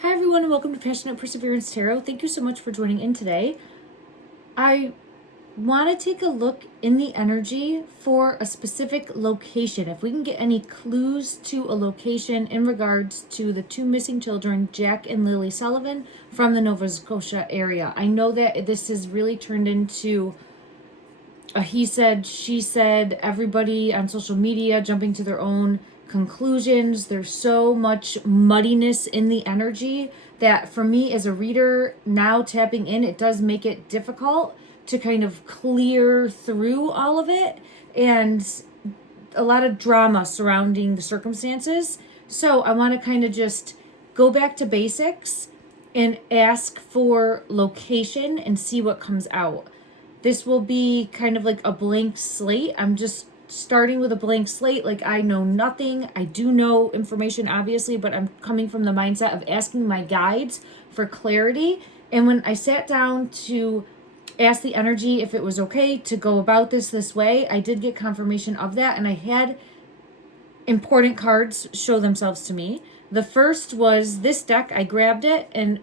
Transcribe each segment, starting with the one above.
Hi everyone and welcome to Passionate Perseverance Tarot. Thank you so much for joining in today. I want to take a look in the energy for a specific location. If we can get any clues to a location in regards to the two missing children, Jack and Lilly Sullivan, from the Nova Scotia area. I know that this has really turned into a he said, she said, everybody on social media jumping to their own conclusions. There's so much muddiness in the energy that for me as a reader now tapping in, it does make it difficult to kind of clear through all of it, and a lot of drama surrounding the circumstances. So I want to kind of just go back to basics and ask for location and see what comes out. This will be kind of like a blank slate. I'm just starting with a blank slate. Like, I know nothing. I do know information, obviously, but I'm coming from the mindset of asking my guides for clarity. And when I sat down to ask the energy if it was okay to go about this way, I did get confirmation of that. And I had important cards show themselves to me. The first was this deck. I grabbed it and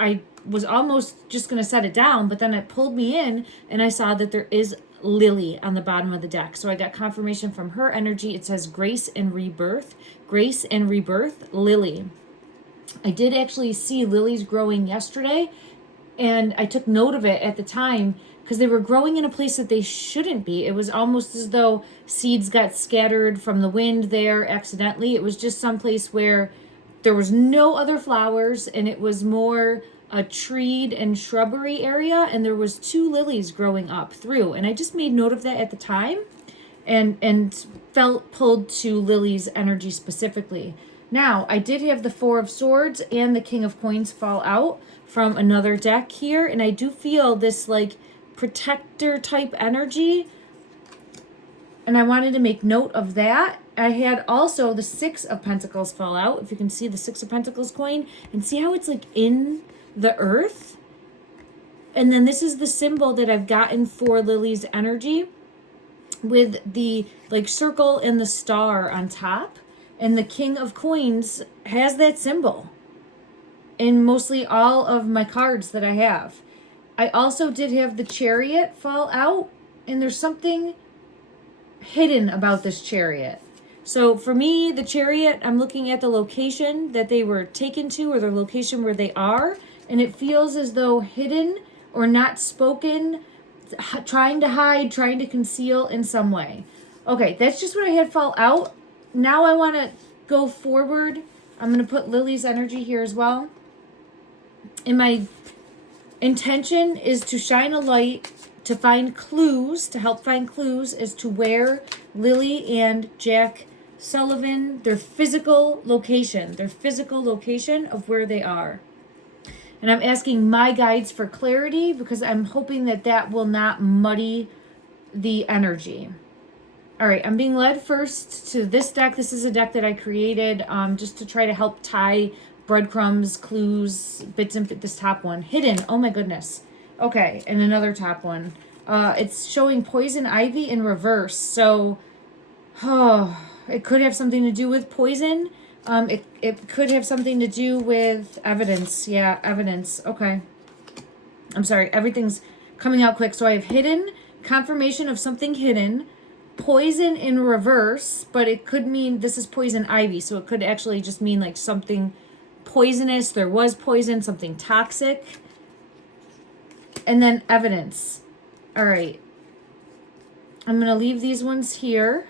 I was almost just going to set it down, but then it pulled me in and I saw that there is Lilly on the bottom of the deck. So I got confirmation from her energy. It says grace and rebirth. Grace and rebirth, Lilly. I did actually see lilies growing yesterday, and I took note of it at the time because they were growing in a place that they shouldn't be. It was almost as though seeds got scattered from the wind there accidentally. It was just someplace where there was no other flowers, and it was more a treed and shrubbery area, and there was two lilies growing up through. And I just made note of that at the time and felt pulled to Lily's energy specifically. Now, I did have the Four of Swords and the King of Coins fall out from another deck here, and I do feel this like protector type energy, and I wanted to make note of that. I had also the Six of Pentacles fall out. If you can see the Six of Pentacles coin and see how it's like in the earth. And then this is the symbol that I've gotten for Lily's energy with the like circle and the star on top. And the King of Coins has that symbol in mostly all of my cards that I have. I also did have the Chariot fall out, and there's something hidden about this Chariot. So for me, the Chariot, I'm looking at the location that they were taken to, or the location where they are, and it feels as though hidden or not spoken, trying to hide, trying to conceal in some way. Okay, that's just what I had fall out. Now I want to go forward. I'm going to put Lily's energy here as well. And my intention is to shine a light to find clues, to help find clues as to where Lilly and Jack Sullivan, their physical location of where they are. And I'm asking my guides for clarity because I'm hoping that that will not muddy the energy. All right, I'm being led first to this deck. This is a deck that I created just to try to help tie breadcrumbs, clues, bits and this top one. Hidden, oh my goodness. Okay, and another top one. It's showing poison ivy in reverse. So, it could have something to do with poison. It could have something to do with evidence. Yeah, evidence. Okay. I'm sorry, everything's coming out quick. So I have hidden, confirmation of something hidden, poison in reverse, but it could mean this is poison ivy. So it could actually just mean like something poisonous. There was poison, something toxic. And then evidence. All right. I'm going to leave these ones here.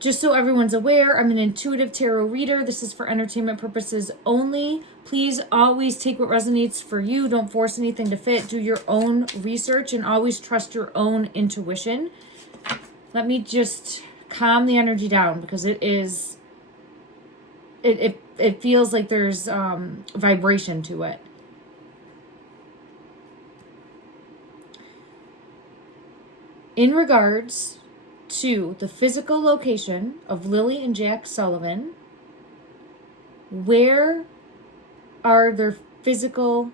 Just so everyone's aware, I'm an intuitive tarot reader. This is for entertainment purposes only. Please always take what resonates for you. Don't force anything to fit. Do your own research and always trust your own intuition. Let me just calm the energy down because it is, it feels like there's vibration to it. In regards to the physical location of Lilly and Jack Sullivan, where are their physical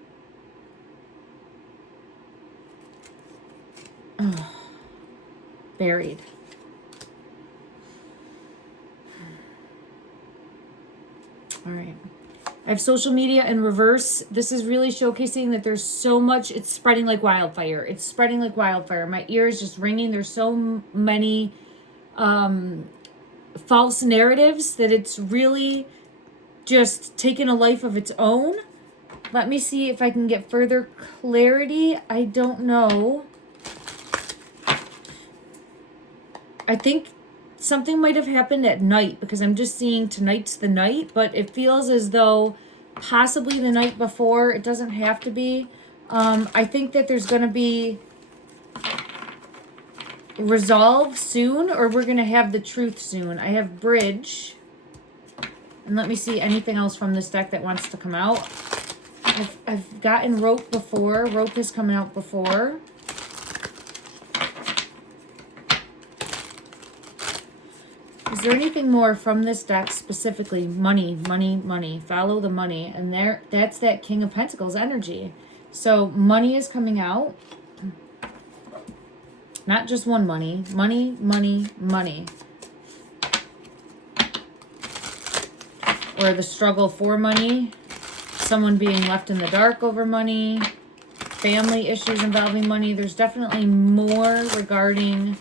buried? All right. I have social media in reverse. This is really showcasing that there's so much, it's spreading like wildfire. It's spreading like wildfire. My ear is just ringing. There's so many false narratives that it's really just taken a life of its own. Let me see if I can get further clarity. I don't know. I think something might have happened at night because I'm just seeing tonight's the night, but it feels as though possibly the night before. It doesn't have to be. I think that there's going to be resolve soon, or we're going to have the truth soon. I have bridge. And let me see anything else from this deck that wants to come out. I've gotten rope before. Rope has come out before. Is there anything more from this deck specifically? Money, money, money. Follow the money. And that's that King of Pentacles energy. So money is coming out. Not just one money. Money, money, money. Or the struggle for money. Someone being left in the dark over money. Family issues involving money. There's definitely more regarding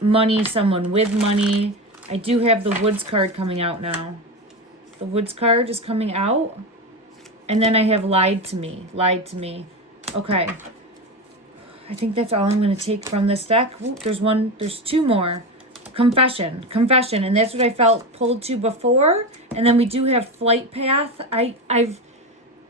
money, someone with money. I do have the Woods card coming out now. The Woods card is coming out. And then I have lied to me. Lied to me. Okay. I think that's all I'm going to take from this deck. Ooh, there's two more. Confession. Confession. And that's what I felt pulled to before. And then we do have flight path. I've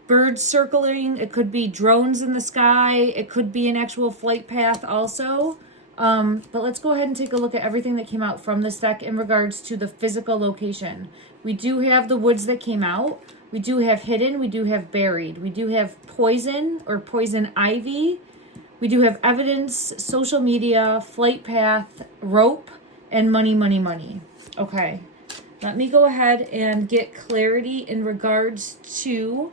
birds circling. It could be drones in the sky. It could be an actual flight path also. But let's go ahead and take a look at everything that came out from this deck in regards to the physical location. We do have the woods that came out. We do have hidden. We do have buried. We do have poison or poison ivy. We do have evidence, social media, flight path, rope, and money, money, money. Okay. Let me go ahead and get clarity in regards to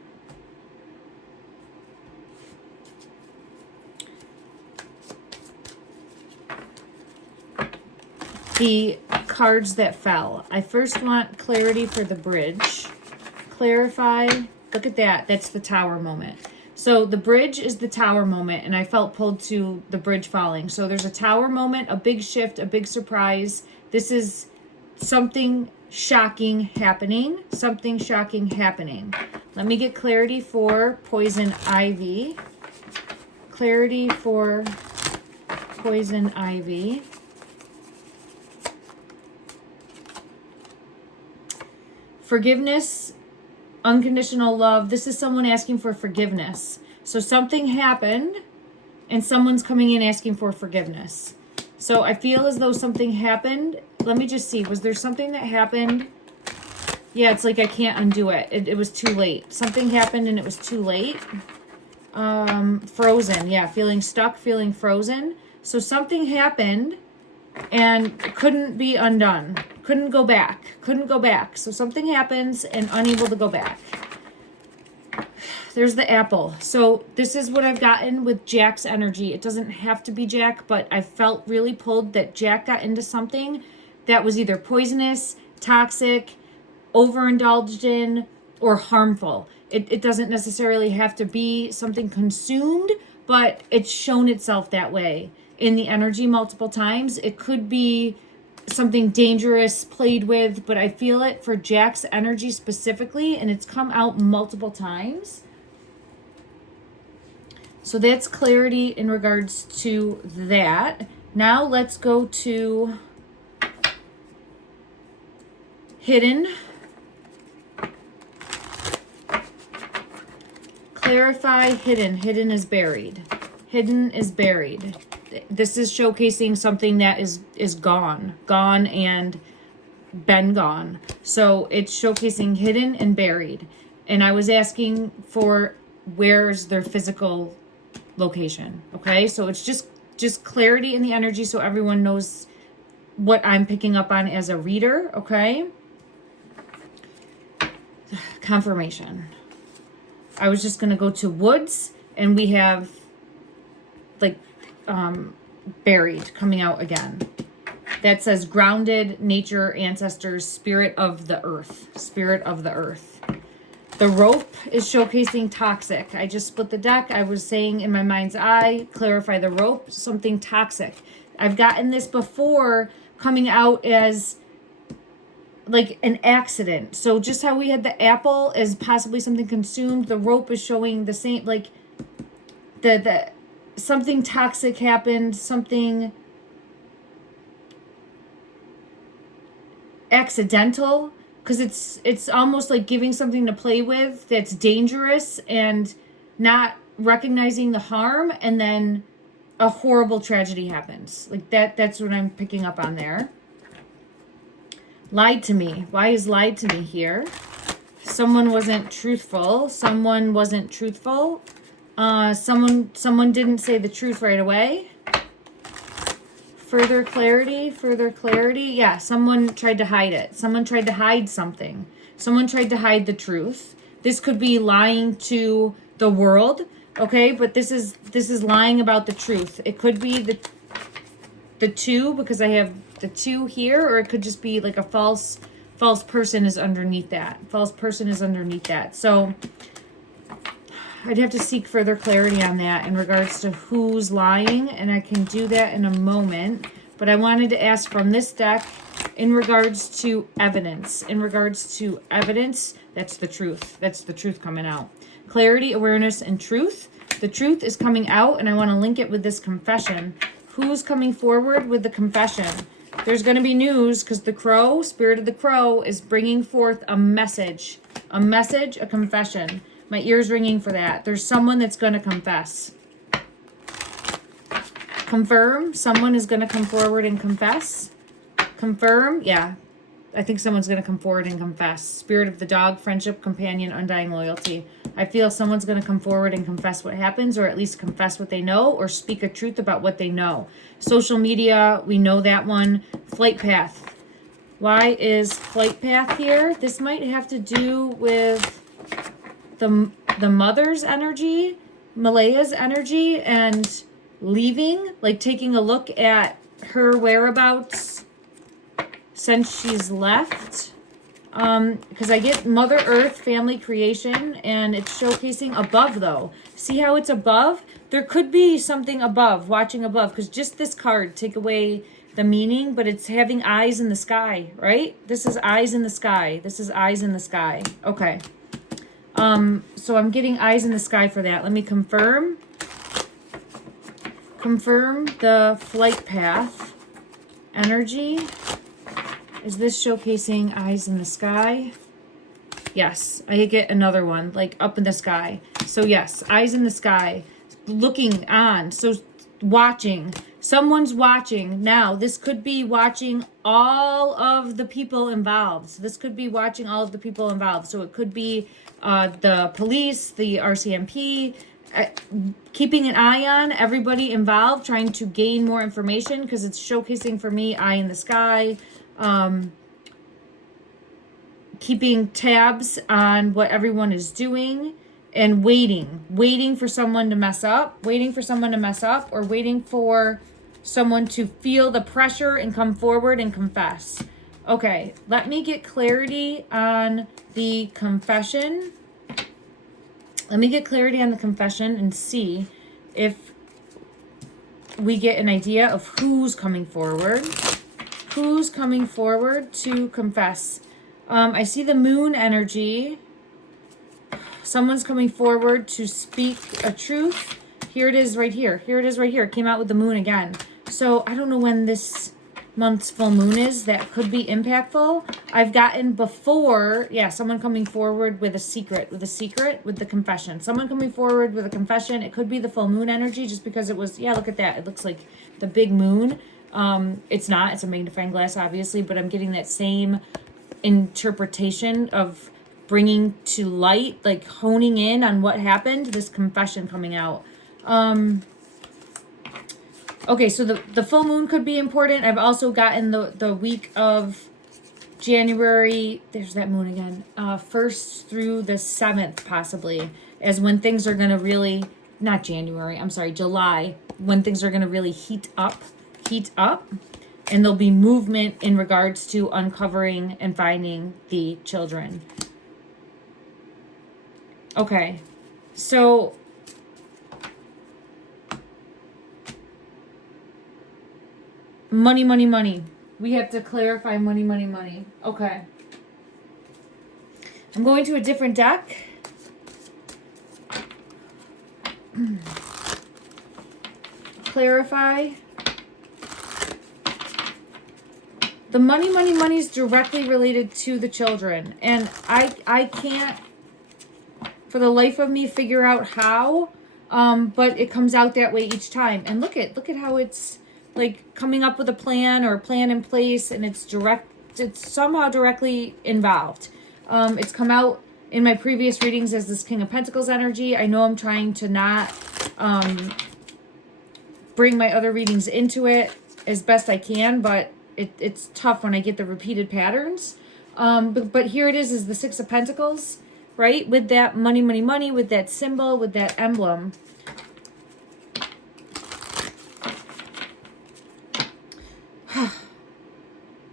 the cards that fell. I first want clarity for the bridge. Clarify. Look at that. That's the tower moment. So the bridge is the tower moment, and I felt pulled to the bridge falling. So there's a tower moment, a big shift, a big surprise. This is something shocking happening. Something shocking happening. Let me get clarity for poison ivy. Clarity for poison ivy. Forgiveness, unconditional love. This is someone asking for forgiveness. So something happened and someone's coming in asking for forgiveness. So I feel as though something happened. Let me just see. Was there something that happened? Yeah, it's like I can't undo it. It was too late. Something happened and it was too late. Frozen. Yeah, feeling stuck, feeling frozen. So something happened and couldn't be undone. Couldn't go back. Couldn't go back. So something happens and unable to go back. There's the apple. So this is what I've gotten with Jack's energy. It doesn't have to be Jack, but I felt really pulled that Jack got into something that was either poisonous, toxic, overindulged in, or harmful. It doesn't necessarily have to be something consumed, but it's shown itself that way in the energy multiple times. It could be something dangerous played with, but I feel it for Jack's energy specifically, and it's come out multiple times. So that's clarity in regards to that. Now let's go to hidden. Clarify hidden. Hidden is buried. Hidden is buried. This is showcasing something that is gone and been gone. So it's showcasing hidden and buried. And I was asking for where's their physical location. Okay, so it's just clarity in the energy so everyone knows what I'm picking up on as a reader. Okay, confirmation. I was just gonna go to woods, and we have like buried coming out again. that says grounded, nature, ancestors, spirit of the earth. Spirit of the earth. The rope is showcasing toxic. I just split the deck. I was saying in my mind's eye, clarify the rope, something toxic. I've gotten this before coming out as like an accident. So just how we had the apple as possibly something consumed, the rope is showing the same, like the something toxic happened, something accidental, because it's almost like giving something to play with that's dangerous and not recognizing the harm, and then a horrible tragedy happens. Like that's what I'm picking up on there. Lied to me. Why is lied to me here? Someone wasn't truthful. Someone wasn't truthful. Someone didn't say the truth right away. Further clarity, further clarity. Yeah, someone tried to hide it. Someone tried to hide something. Someone tried to hide the truth. This could be lying to the world, okay? But this is lying about the truth. It could be the two, because I have the two here, or it could just be like a false person is underneath that. False person is underneath that. So I'd have to seek further clarity on that in regards to who's lying, and I can do that in a moment. But I wanted to ask from this deck in regards to evidence. In regards to evidence, that's the truth. That's the truth coming out. Clarity, awareness, and truth. The truth is coming out, and I want to link it with this confession. Who's coming forward with the confession? There's going to be news, because the crow, spirit of the crow, is bringing forth a message. A message, a confession. My ear's ringing for that. There's someone that's going to confess. Confirm. Someone is going to come forward and confess. Confirm. Yeah. I think someone's going to come forward and confess. Spirit of the dog, friendship, companion, undying loyalty. I feel someone's going to come forward and confess what happens, or at least confess what they know, or speak a truth about what they know. Social media, we know that one. Flight path. Why is flight path here? This might have to do with the mother's energy, Malaya's energy, and leaving, like taking a look at her whereabouts since she's left. Because I get Mother Earth, family creation, and it's showcasing above though. See how it's above? There could be something above, watching above, because just this card, take away the meaning, but it's having eyes in the sky, right? This is eyes in the sky. This is eyes in the sky. Okay. So I'm getting eyes in the sky for that. Let me confirm. Confirm the flight path energy. Is this showcasing eyes in the sky? Yes, I get another one, like up in the sky. So yes, eyes in the sky, looking on. So watching. Someone's watching. Now, this could be watching all of the people involved. So this could be watching all of the people involved. So it could be the police, the RCMP, keeping an eye on everybody involved, trying to gain more information, because it's showcasing for me eye in the sky. Keeping tabs on what everyone is doing, and waiting for someone to mess up, or waiting for someone to feel the pressure and come forward and confess. Okay, let me get clarity on the confession. Let me get clarity on the confession and see if we get an idea of who's coming forward. Who's coming forward to confess? I see the moon energy. Someone's coming forward to speak a truth. Here it is right here. Here it is right here. It came out with the moon again. So I don't know when this month's full moon is. That could be impactful. I've gotten before, yeah, someone coming forward with a secret, with the confession. Someone coming forward with a confession. It could be the full moon energy, just because it was, yeah, look at that. It looks like the big moon. It's not, it's a magnifying glass, obviously, but I'm getting that same interpretation of bringing to light, like honing in on what happened, this confession coming out. Okay, so the full moon could be important. I've also gotten the week of January, there's that moon again, 1st through the 7th possibly, as when things are going to really, not January, I'm sorry, July, when things are going to really heat up. and there'll be movement in regards to uncovering and finding the children. Okay, so money, money, money. We have to clarify money, money, money. Okay. I'm going to a different deck. Clarify. The money, money, money is directly related to the children. And I can't, for the life of me, figure out how. But it comes out that way each time. And look at how it's like coming up with a plan or a plan in place, and it's somehow directly involved. It's come out in my previous readings as this King of Pentacles energy. I know I'm trying to not bring my other readings into it as best I can, but it's tough when I get the repeated patterns. But here it is the Six of Pentacles, right? With that money, money, money, with that symbol, with that emblem.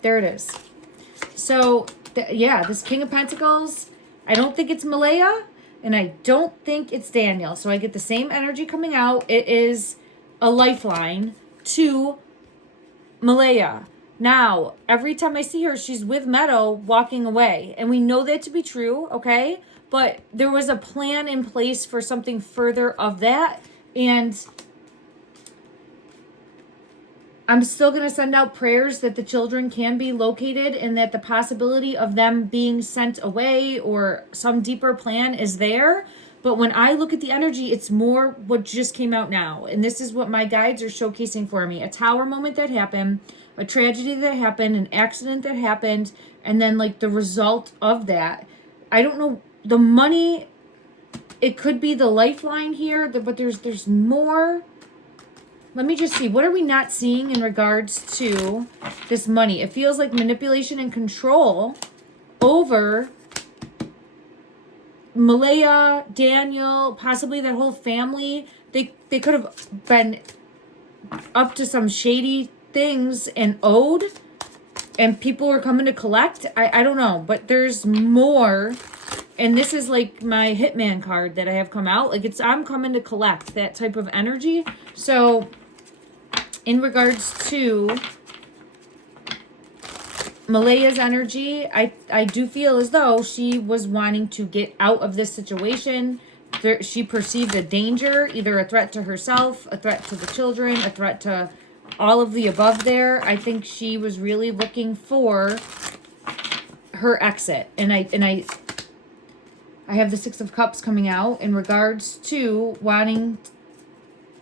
There it is. So, yeah, this King of Pentacles, I don't think it's Malaya, and I don't think it's Daniel. So I get the same energy coming out. It is a lifeline to Malaya. Now, every time I see her, she's with Meadow walking away. And we know that to be true, okay? But there was a plan in place for something further of that. And I'm still going to send out prayers that the children can be located and that the possibility of them being sent away or some deeper plan is there. But when I look at the energy, it's more what just came out now. And this is what my guides are showcasing for me. A tower moment that happened, a tragedy that happened, an accident that happened, and then like the result of that. I don't know, the money, it could be the lifeline here, but there's more. Let me just see. What are we not seeing in regards to this money? It feels like manipulation and control over Malaya, Daniel, possibly that whole family. They could have been up to some shady things and owed, and people were coming to collect. I don't know, but there's more. And this is like my Hitman card that I have come out. Like I'm coming to collect, that type of energy. So in regards to Malaya's energy, I do feel as though she was wanting to get out of this situation. She perceived a danger, either a threat to herself, a threat to the children, a threat to all of the above there. I think she was really looking for her exit. And I have the Six of Cups coming out in regards to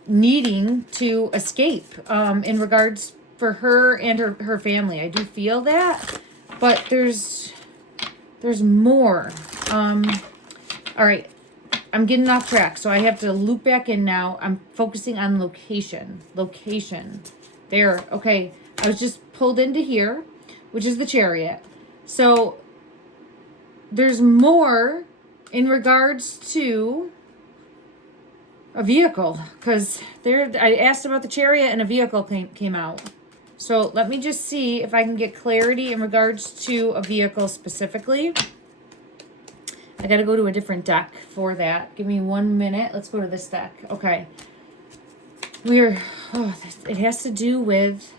needing to escape in regards for her and her family. I do feel that, but there's more. All right, I'm getting off track, so I have to loop back in now. I'm focusing on location. There, okay. I was just pulled into here, which is the Chariot. So there's more in regards to a vehicle, because I asked about the Chariot and a vehicle came out. So let me just see if I can get clarity in regards to a vehicle specifically. I got to go to a different deck for that. Give me 1 minute. Let's go to this deck. Okay. It has to do with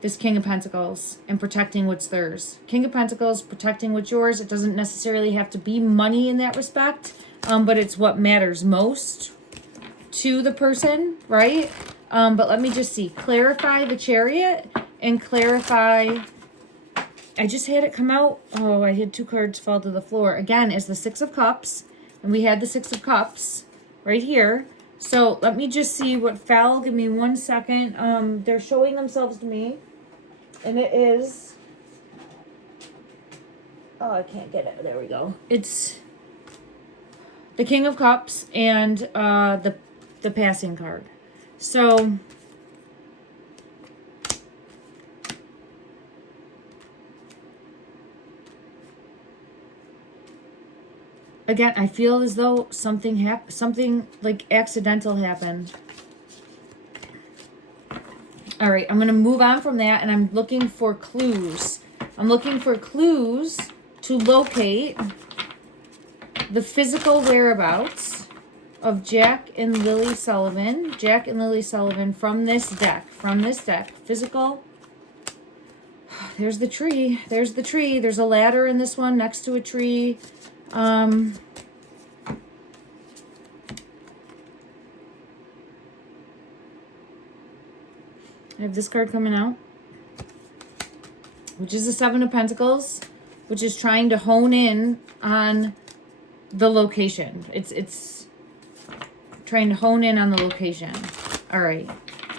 this King of Pentacles and protecting what's theirs. King of Pentacles, protecting what's yours. It doesn't necessarily have to be money in that respect, but it's what matters most to the person, right? But let me just see. Clarify the Chariot and clarify. I just had it come out. Oh, I had 2 cards fall to the floor. Again, is the Six of Cups. And we had the Six of Cups right here. So let me just see what fell. Give me 1 second. They're showing themselves to me. And it is. Oh, I can't get it. There we go. It's the King of Cups and the passing card. So again, I feel as though something like accidental happened. All right, I'm going to move on from that, and I'm looking for clues. I'm looking for clues to locate the physical whereabouts of Jack and Lilly Sullivan. Jack and Lilly Sullivan from this deck. Physical. There's the tree. There's the tree. There's a ladder in this one next to a tree. I have this card coming out, which is the Seven of Pentacles, which is trying to hone in on the location. It's trying to hone in on the location. All right.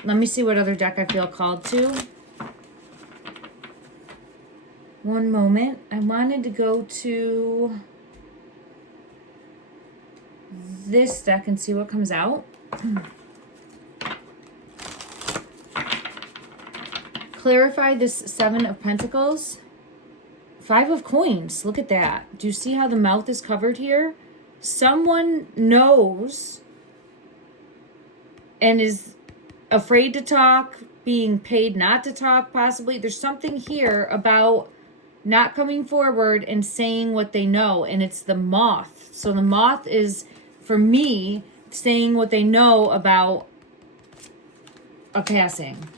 Let me see what other deck I feel called to. One moment. I wanted to go to this deck and see what comes out. Clarify this Seven of Pentacles. Five of Coins. Look at that. Do you see how the mouth is covered here? Someone knows and is afraid to talk, being paid not to talk, possibly. There's something here about not coming forward and saying what they know, and it's the moth. So the moth is, for me, saying what they know about a passing.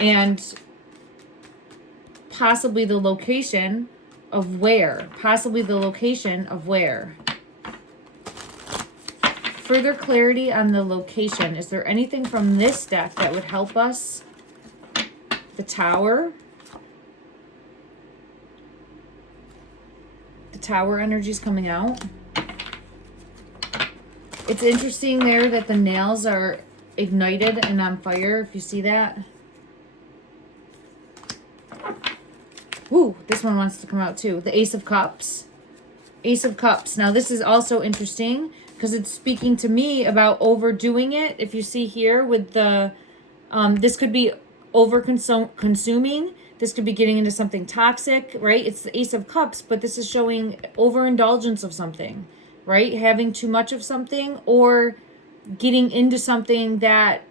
And possibly the location of where. Possibly the location of where. Further clarity on the location. Is there anything from this deck that would help us? The Tower. The Tower energy is coming out. It's interesting there that the nails are ignited and on fire, if you see that. Ooh, this one wants to come out too. The Ace of Cups. Ace of Cups. Now this is also interesting because it's speaking to me about overdoing it. If you see here with the, this could be consuming. This could be getting into something toxic, right? It's the Ace of Cups, but this is showing overindulgence of something, right? Having too much of something or getting into something that,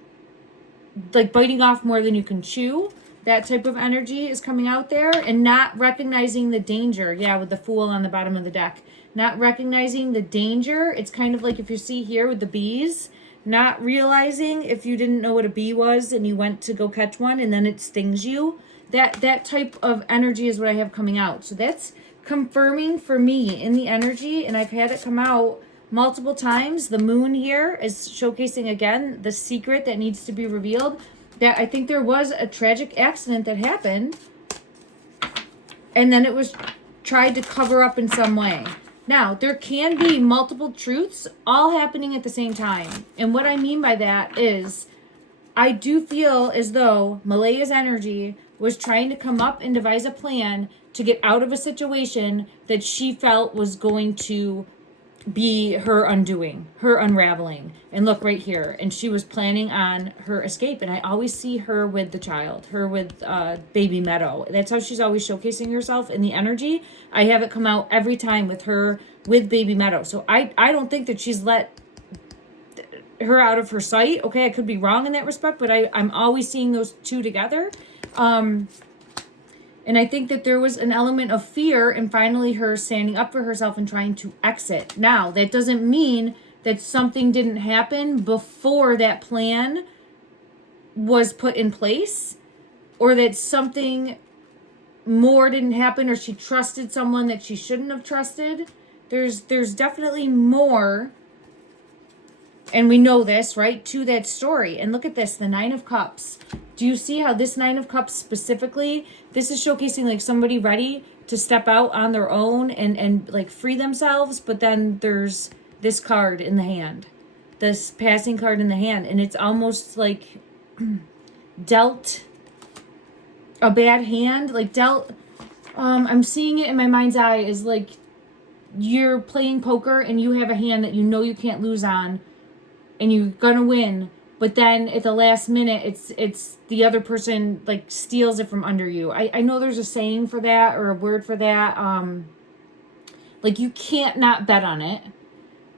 like biting off more than you can chew. That type of energy is coming out there, and not recognizing the danger. Yeah, with the Fool on the bottom of the deck. Not recognizing the danger. It's kind of like if you see here with the bees, not realizing if you didn't know what a bee was and you went to go catch one and then it stings you. That type of energy is what I have coming out. So that's confirming for me in the energy, and I've had it come out multiple times. The moon here is showcasing again the secret that needs to be revealed. That I think there was a tragic accident that happened, and then it was tried to cover up in some way. Now, there can be multiple truths all happening at the same time. And what I mean by that is, I do feel as though Malaya's energy was trying to come up and devise a plan to get out of a situation that she felt was going to be her undoing, her unraveling. And look right here. And she was planning on her escape. And I always see her with the child, her with baby Meadow. That's how she's always showcasing herself in the energy. I have it come out every time with her with baby Meadow. So I don't think that she's let her out of her sight. Okay, I could be wrong in that respect, but I'm always seeing those two together. And I think that there was an element of fear and finally her standing up for herself and trying to exit. Now, that doesn't mean that something didn't happen before that plan was put in place, or that something more didn't happen, or she trusted someone that she shouldn't have trusted. There's definitely more, and we know this, right, to that story. And look at this, the Nine of Cups. Do you see how this Nine of Cups specifically, this is showcasing like somebody ready to step out on their own and like free themselves, but then there's this card in the hand, this passing card in the hand, and it's almost like dealt a bad hand, like dealt, I'm seeing it in my mind's eye is like you're playing poker and you have a hand that you know you can't lose on and you're gonna win, but then at the last minute it's the other person like steals it from under you. I know there's a saying for that or a word for that, like you can't not bet on it,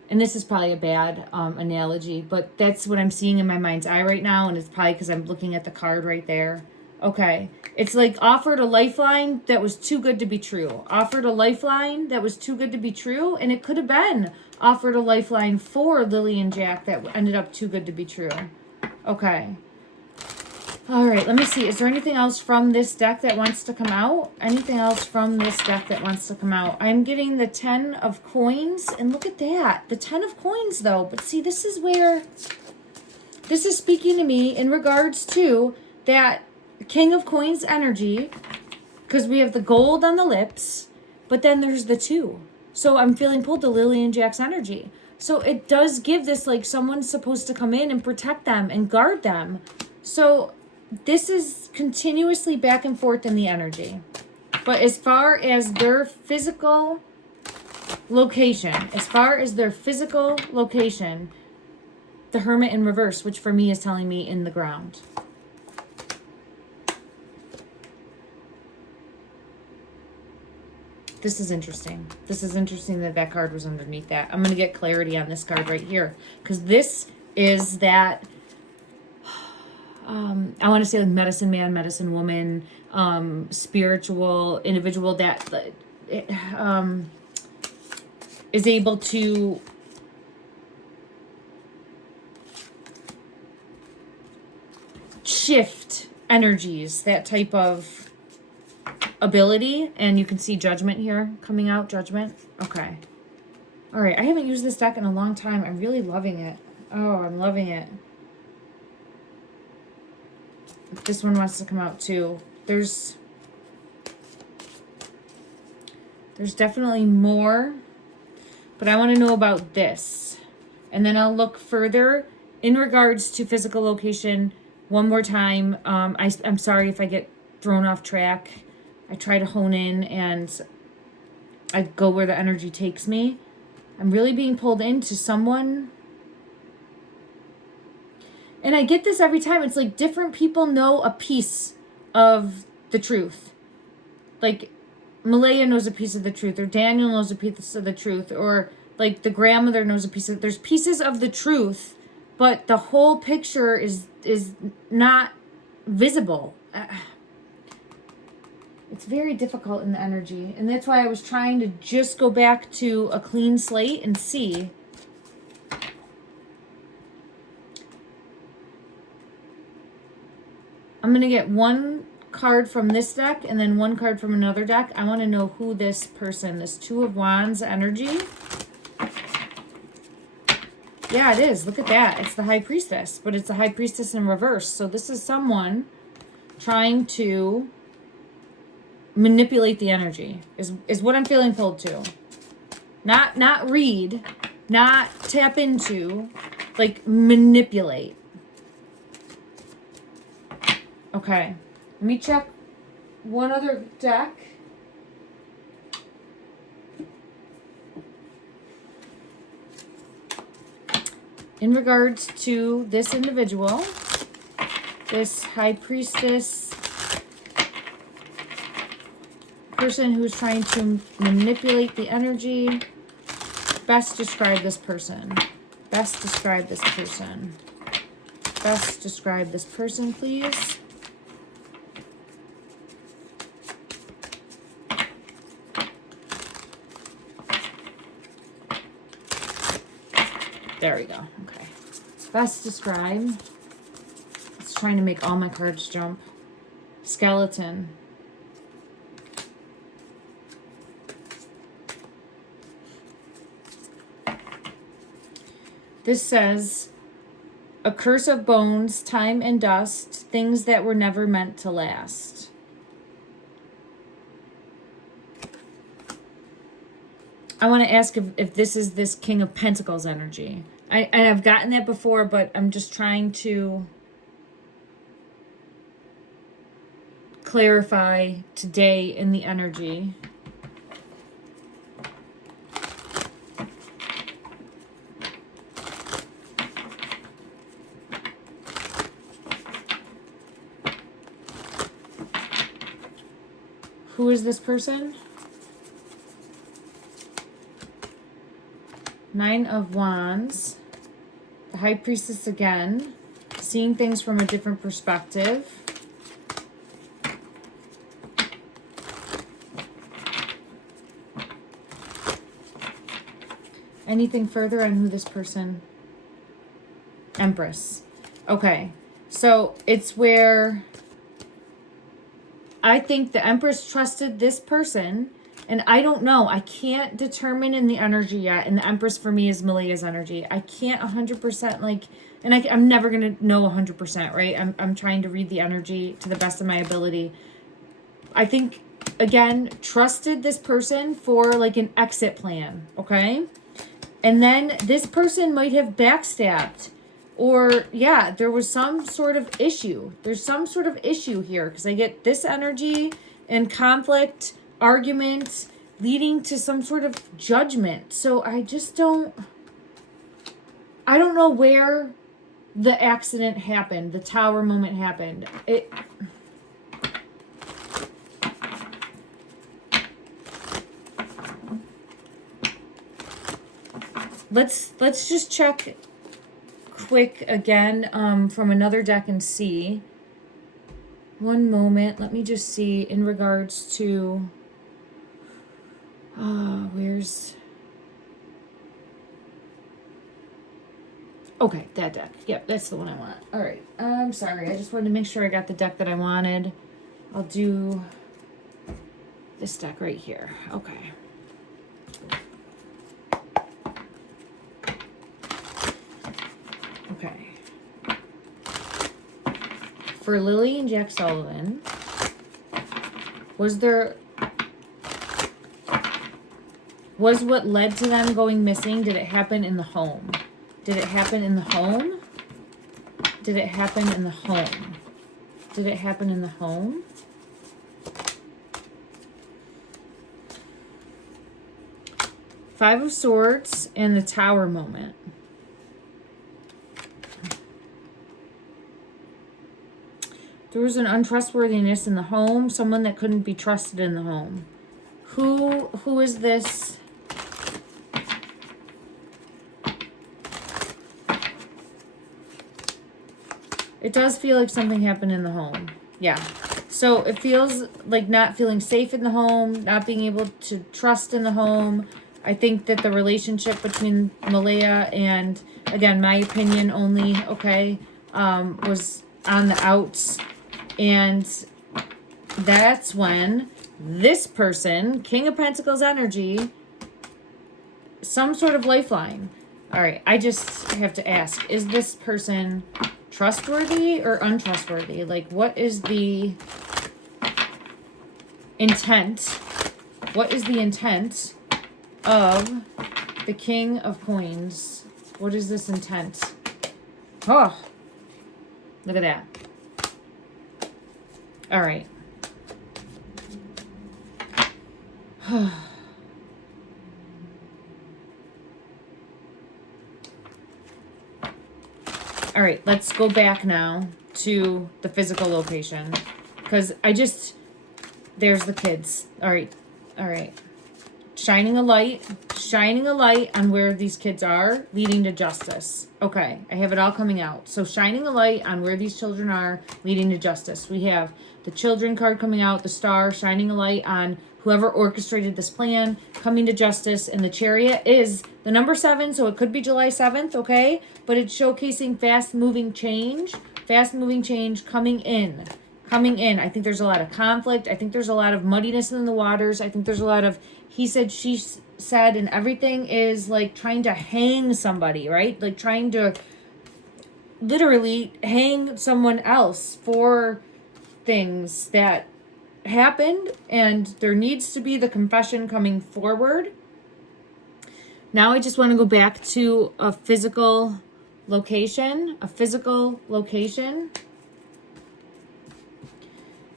and this is probably a bad analogy, but that's what I'm seeing in my mind's eye right now, and it's probably because I'm looking at the card right there. Okay. It's like offered a lifeline that was too good to be true. Offered a lifeline that was too good to be true, and it could have been offered a lifeline for Lily and Jack that ended up too good to be true. Okay. All right, let me see. Is there anything else from this deck that wants to come out? Anything else from this deck that wants to come out? I'm getting the 10 of coins, and look at that. The 10 of coins, though. But see, this is where... This is speaking to me in regards to that King of Coins energy, because we have the gold on the lips, but then there's the 2. So I'm feeling pulled to Lily and Jack's energy. So it does give this like someone's supposed to come in and protect them and guard them. So... This is continuously back and forth in the energy. But as far as their physical location, the Hermit in reverse, which for me is telling me in the ground. This is interesting. This is interesting that that card was underneath that. I'm going to get clarity on this card right here. Because this is that... I want to say like medicine man, medicine woman, spiritual individual that is able to shift energies, that type of ability. And you can see judgment here coming out, judgment. Okay. All right. I haven't used this deck in a long time. I'm really loving it. Oh, I'm loving it. This one wants to come out too. There's definitely more, but I want to know about this. And then I'll look further in regards to physical location one more time. I'm sorry if I get thrown off track. I try to hone in and I go where the energy takes me. I'm really being pulled into someone. And I get this every time. It's like different people know a piece of the truth. Like Malaya knows a piece of the truth, or Daniel knows a piece of the truth, or like the grandmother knows a piece of... There's pieces of the truth, but the whole picture is not visible. It's very difficult in the energy. And that's why I was trying to just go back to a clean slate and see... I'm going to get one card from this deck and then one card from another deck. I want to know who this person, this 2 of Wands energy. Yeah, it is. Look at that. It's the High Priestess, but it's the High Priestess in reverse. So this is someone trying to manipulate the energy is what I'm feeling pulled to. Not read, not tap into, like manipulate. Okay, let me check one other deck. In regards to this individual, this High Priestess person who's trying to manipulate the energy, best describe this person. Best describe this person. Best describe this person, please. There we go. Okay. Best describe. It's trying to make all my cards jump. Skeleton. This says, a curse of bones, time and dust, things that were never meant to last. I want to ask if this is this King of Pentacles energy. I've gotten that before, but I'm just trying to clarify today in the energy. Who is this person? Nine of Wands. The High Priestess again. Seeing things from a different perspective. Anything further on who this person? Empress. Okay. So it's where I think the Empress trusted this person, and I don't know. I can't determine in the energy yet, and the Empress for me is Malea's energy. I can't 100% like, and I'm never going to know 100%, right? I'm trying to read the energy to the best of my ability. I think, again, trusted this person for like an exit plan, okay? And then this person might have backstabbed. Or, yeah, there was some sort of issue. There's some sort of issue here. Because I get this energy and conflict, argument, leading to some sort of judgment. So I just don't... I don't know where the accident happened. The tower moment happened. Let's just check... quick again from another deck and see. One moment. Let me just see in regards to where's okay, that deck. Yep, that's the one I want. All right. I'm sorry. I just wanted to make sure I got the deck that I wanted. I'll do this deck right here. Okay. Okay. For Lilly and Jack Sullivan, was what led to them going missing, did it happen in the home? Did it happen in the home? Did it happen in the home? Did it happen in the home? Five of Swords and the Tower moment. There was an untrustworthiness in the home, someone that couldn't be trusted in the home. Who is this? It does feel like something happened in the home. Yeah. So it feels like not feeling safe in the home, not being able to trust in the home. I think that the relationship between Malaya and, again, my opinion only, okay, was on the outs. And that's when this person, King of Pentacles energy, some sort of lifeline. All right, I just have to ask, is this person trustworthy or untrustworthy? Like, what is the intent? What is the intent of the King of Coins? What is this intent? Oh, look at that. All right. All right, let's go back now to the physical location. Because there's the kids. All right, all right. Shining a light on where these kids are, leading to justice. Okay, I have it all coming out. So shining a light on where these children are, leading to justice. We have the children card coming out, the star, shining a light on whoever orchestrated this plan, coming to justice, and the Chariot is the number 7, so it could be July 7th, okay? But it's showcasing fast-moving change coming in. I think there's a lot of conflict. I think there's a lot of muddiness in the waters. I think there's a lot of he said, she said, and everything is like trying to hang somebody, right? Like trying to literally hang someone else for things that happened, and there needs to be the confession coming forward. Now I just want to go back to a physical location,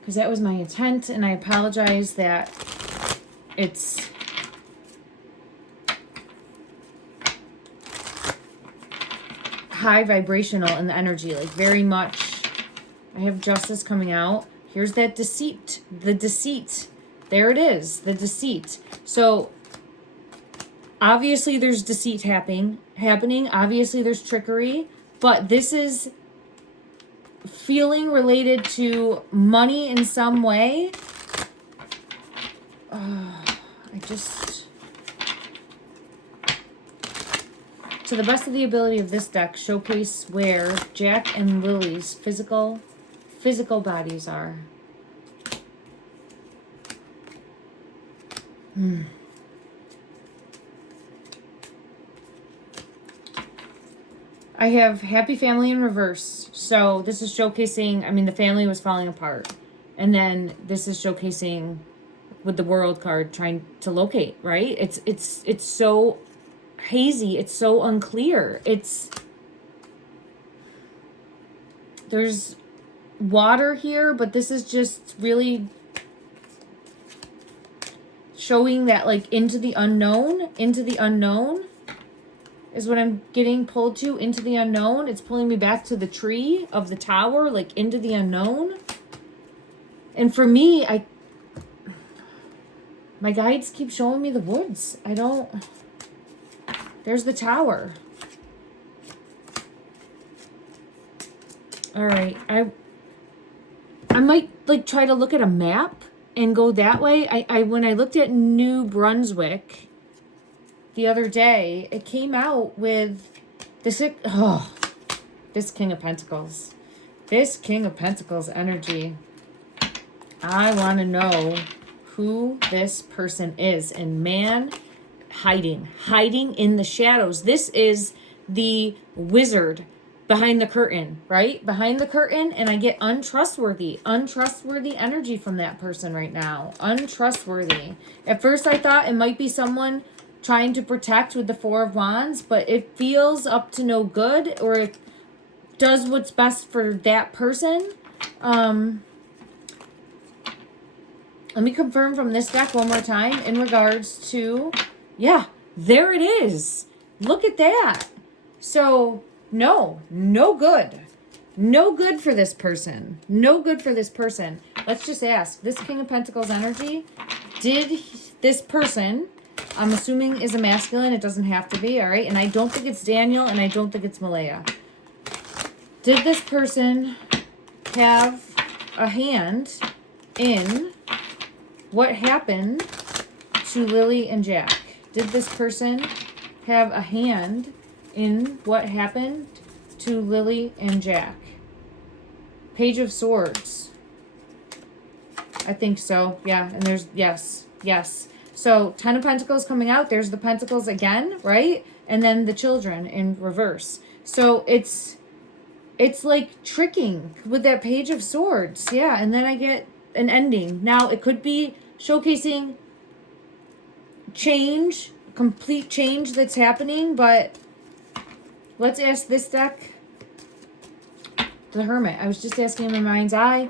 because that was my intent, and I apologize that it's high vibrational in the energy, like very much. I have justice coming out. Here's that deceit, the deceit. There it is, the deceit. So Obviously, there's deceit happening. Obviously, there's trickery. But this is feeling related to money in some way. To the best of the ability of this deck, showcase where Jack and Lily's physical bodies are. I have happy family in reverse. So this is showcasing, I mean, the family was falling apart. And then this is showcasing with the world card trying to locate, right? It's so hazy. It's so unclear. There's water here, but this is just really showing that like into the unknown is what I'm getting pulled to, into the unknown. It's pulling me back to the tree of the tower, like into the unknown. And for me, my guides keep showing me the woods. There's the tower. All right. I might like try to look at a map and go that way. I when I looked at New Brunswick the other day, it came out with this King of Pentacles. This King of Pentacles energy. I want to know who this person is. And man, hiding in the shadows. This is the wizard behind the curtain, right? Behind the curtain, and I get untrustworthy energy from that person right now. Untrustworthy. At first I thought it might be someone trying to protect with the Four of Wands, but it feels up to no good, or it does what's best for that person. Let me confirm from this deck one more time in regards to, yeah, there it is. Look at that. So, no good. No good for this person. No good for this person. Let's just ask, this King of Pentacles energy, did this person, I'm assuming is a masculine, it doesn't have to be, all right? And I don't think it's Daniel, and I don't think it's Malaya. Did this person have a hand in what happened to Lily and Jack? Did this person have a hand in what happened to Lily and Jack? Page of Swords. I think so. Yeah, and there's, yes. So, Ten of Pentacles coming out. There's the Pentacles again, right? And then the children in reverse. So, it's like tricking with that Page of Swords. Yeah, and then I get an ending. Now, it could be showcasing change, complete change that's happening, but let's ask this deck, the Hermit. I was just asking in my mind's eye,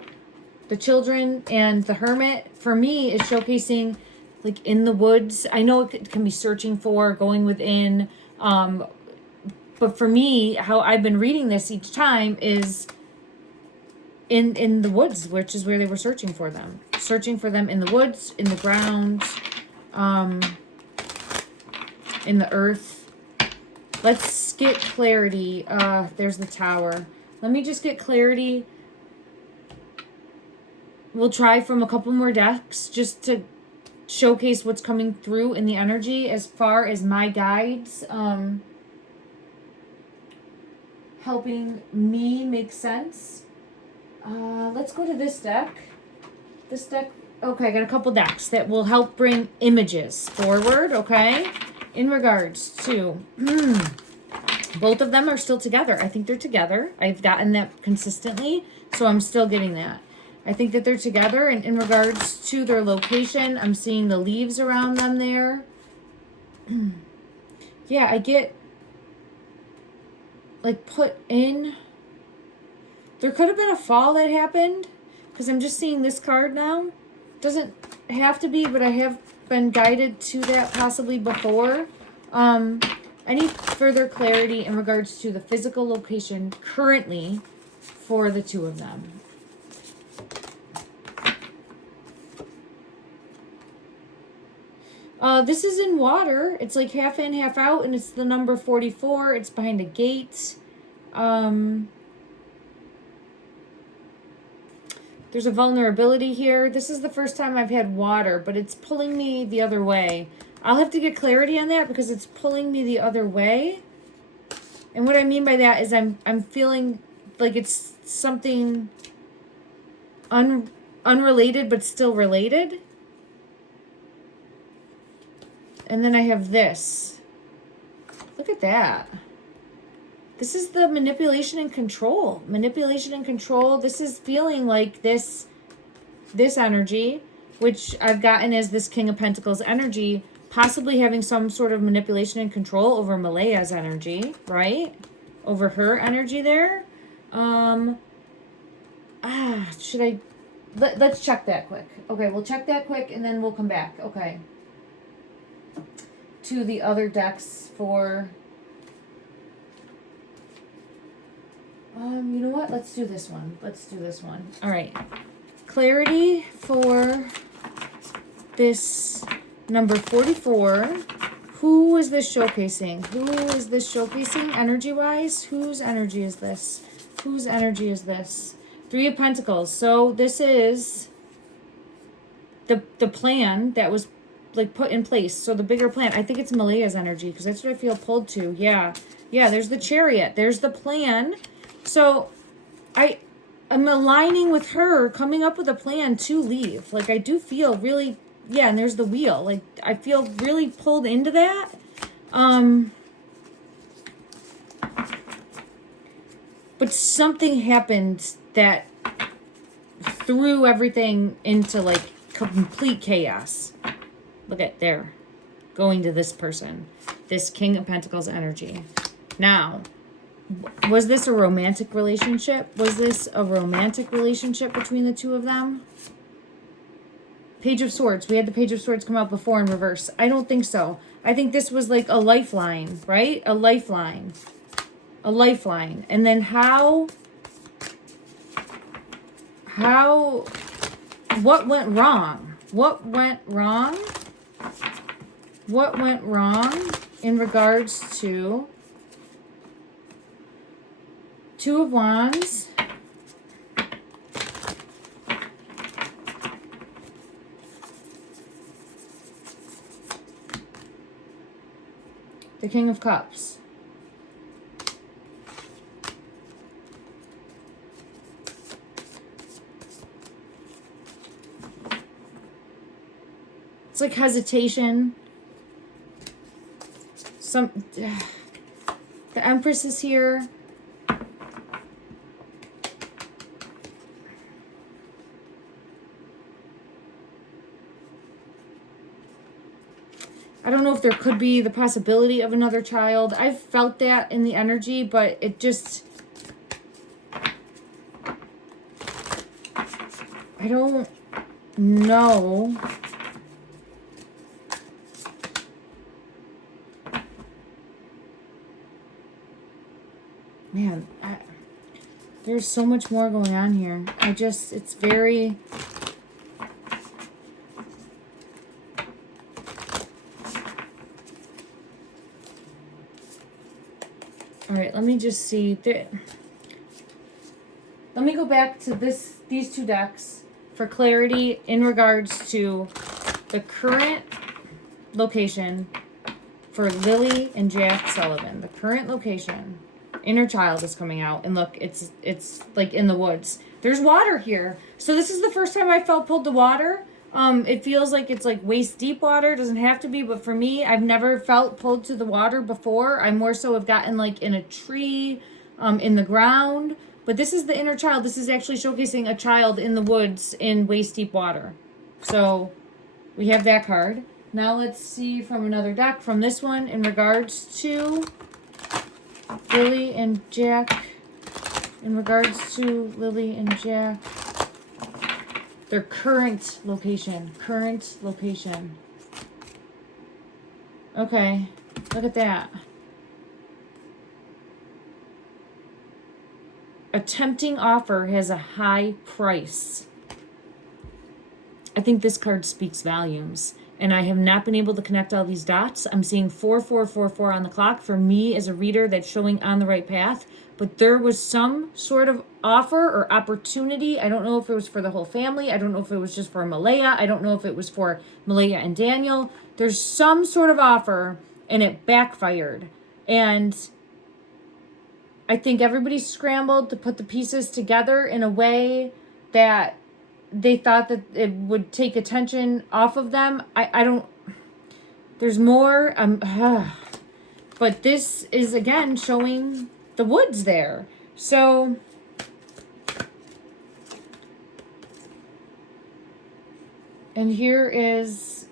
the children and the Hermit, for me, is showcasing like in the woods. I know it can be searching for, going within, but for me, how I've been reading this each time is in the woods, which is where they were searching for them. Searching for them in the woods, in the ground, in the earth. Let's get clarity. There's the Tower. Let me just get clarity. We'll try from a couple more decks just to showcase what's coming through in the energy as far as my guides helping me make sense. Let's go to this deck. This deck, okay, I got a couple decks that will help bring images forward, okay? In regards to, both of them are still together. I think they're together. I've gotten that consistently, so I'm still getting that. I think that they're together, and in regards to their location, I'm seeing the leaves around them there. Yeah, I get, like, put in. There could have been a fall that happened, because I'm just seeing this card now. Doesn't have to be, but I have been guided to that possibly before. I need further clarity in regards to the physical location currently for the two of them. This is in water. It's like half in, half out, and it's the number 44. It's behind a gate. There's a vulnerability here. This is the first time I've had water, but it's pulling me the other way. I'll have to get clarity on that because it's pulling me the other way. And what I mean by that is I'm feeling like it's something unrelated but still related. And then I have this. Look at that. This is the manipulation and control. Manipulation and control. This is feeling like this energy, which I've gotten as this King of Pentacles energy, possibly having some sort of manipulation and control over Malaya's energy, right? Over her energy there. Should I... Let's check that quick. Okay, we'll check that quick and then we'll come back. Okay. To the other decks for... you know what? Let's do this one. All right. Clarity for this number 44. Who is this showcasing? Energy-wise? Whose energy is this? Three of Pentacles. So this is the plan that was like put in place. So the bigger plan. I think it's Malaya's energy because that's what I feel pulled to. Yeah, there's the Chariot. There's the plan. So I'm aligning with her, coming up with a plan to leave. Like I do feel really, and there's the Wheel. Like I feel really pulled into that. But something happened that threw everything into like complete chaos. Look at there, going to this person, this King of Pentacles energy. Now, was this a romantic relationship? between the two of them? Page of Swords. We had the Page of Swords come out before in reverse. I don't think so. I think this was like a lifeline, right? A lifeline. And then what went wrong? What went wrong in regards to Two of Wands, the King of Cups, it's like hesitation. The Empress is here. I don't know if there could be the possibility of another child. I've felt that in the energy, but it just... I don't know. Man, there's so much more going on here. It's very... All right, let me just see. Let me go back to these two decks for clarity in regards to the current location for Lilly and Jack Sullivan. The current location. Inner child is coming out. And look, it's like in the woods. There's water here. So this is the first time I felt pulled to water. It feels like it's like waist deep water. It doesn't have to be, but for me, I've never felt pulled to the water before. I more so have gotten like in a tree, in the ground. But this is the inner child. This is actually showcasing a child in the woods in waist deep water. So we have that card. Now let's see from another deck, from this one, in regards to Lilly and Jack. Their current location. Okay, look at that. A tempting offer has a high price. I think this card speaks volumes. and I have not been able to connect all these dots. I'm seeing 4444 on the clock. For me as a reader, that's showing on the right path. But there was some sort of offer or opportunity. I don't know if it was for the whole family. I don't know if it was just for Malaya. I don't know if it was for Malaya and Daniel. There's some sort of offer, and it backfired. And I think everybody scrambled to put the pieces together in a way that they thought that it would take attention off of them. I don't, there's more, but this is again showing the woods there. So and here is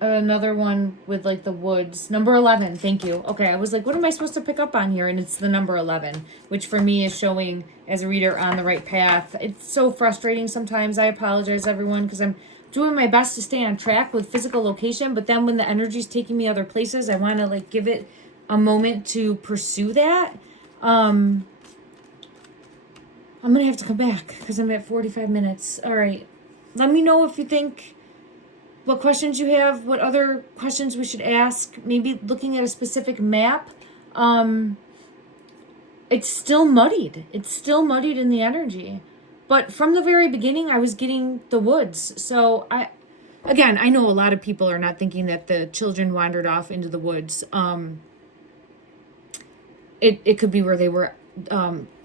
another one with like the woods. Number 11, thank you. Okay, I was like, what am I supposed to pick up on here? And it's the number 11, which for me is showing as a reader on the right path. It's so frustrating sometimes. I apologize, everyone, because I'm doing my best to stay on track with physical location, but then when the energy's taking me other places, I want to like give it a moment to pursue that. I'm going to have to come back because I'm at 45 minutes. All right. Let me know if you think what questions you have, what other questions we should ask, maybe looking at a specific map. It's still muddied. It's still muddied in the energy. But from the very beginning, I was getting the woods. So I know a lot of people are not thinking that the children wandered off into the woods. It could be where they were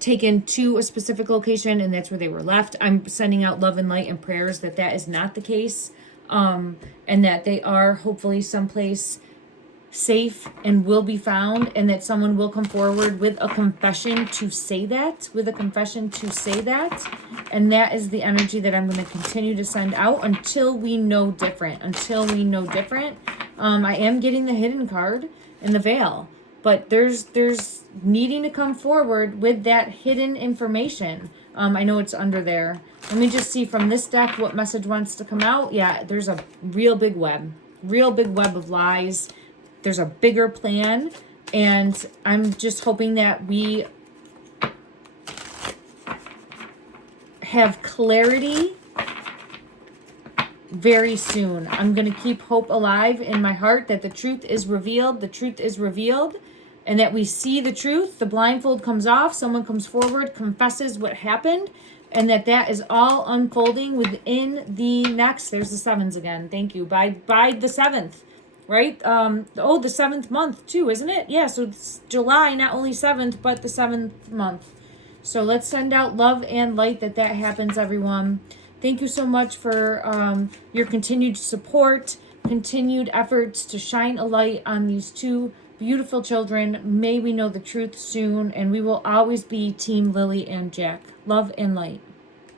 taken to a specific location and that's where they were left. I'm sending out love and light and prayers that is not the case. And that they are hopefully someplace safe and will be found, and that someone will come forward with a confession to say that, and that is the energy that I'm going to continue to send out until we know different, I am getting the hidden card in the veil, but there's needing to come forward with that hidden information. I know it's under there. Let me just see from this deck what message wants to come out. Yeah, there's a real big web of lies. There's a bigger plan, and I'm just hoping that we have clarity very soon. I'm going to keep hope alive in my heart that the truth is revealed, and that we see the truth. The blindfold comes off, someone comes forward, confesses what happened, and that is all unfolding within the next, there's the sevens again, thank you, by the 7th, right? The 7th month too, isn't it? Yeah, so it's July, not only 7th, but the 7th month. So let's send out love and light that happens, everyone. Thank you so much for your continued support, continued efforts to shine a light on these two beautiful children. May we know the truth soon, and we will always be Team Lily and Jack. Love and light.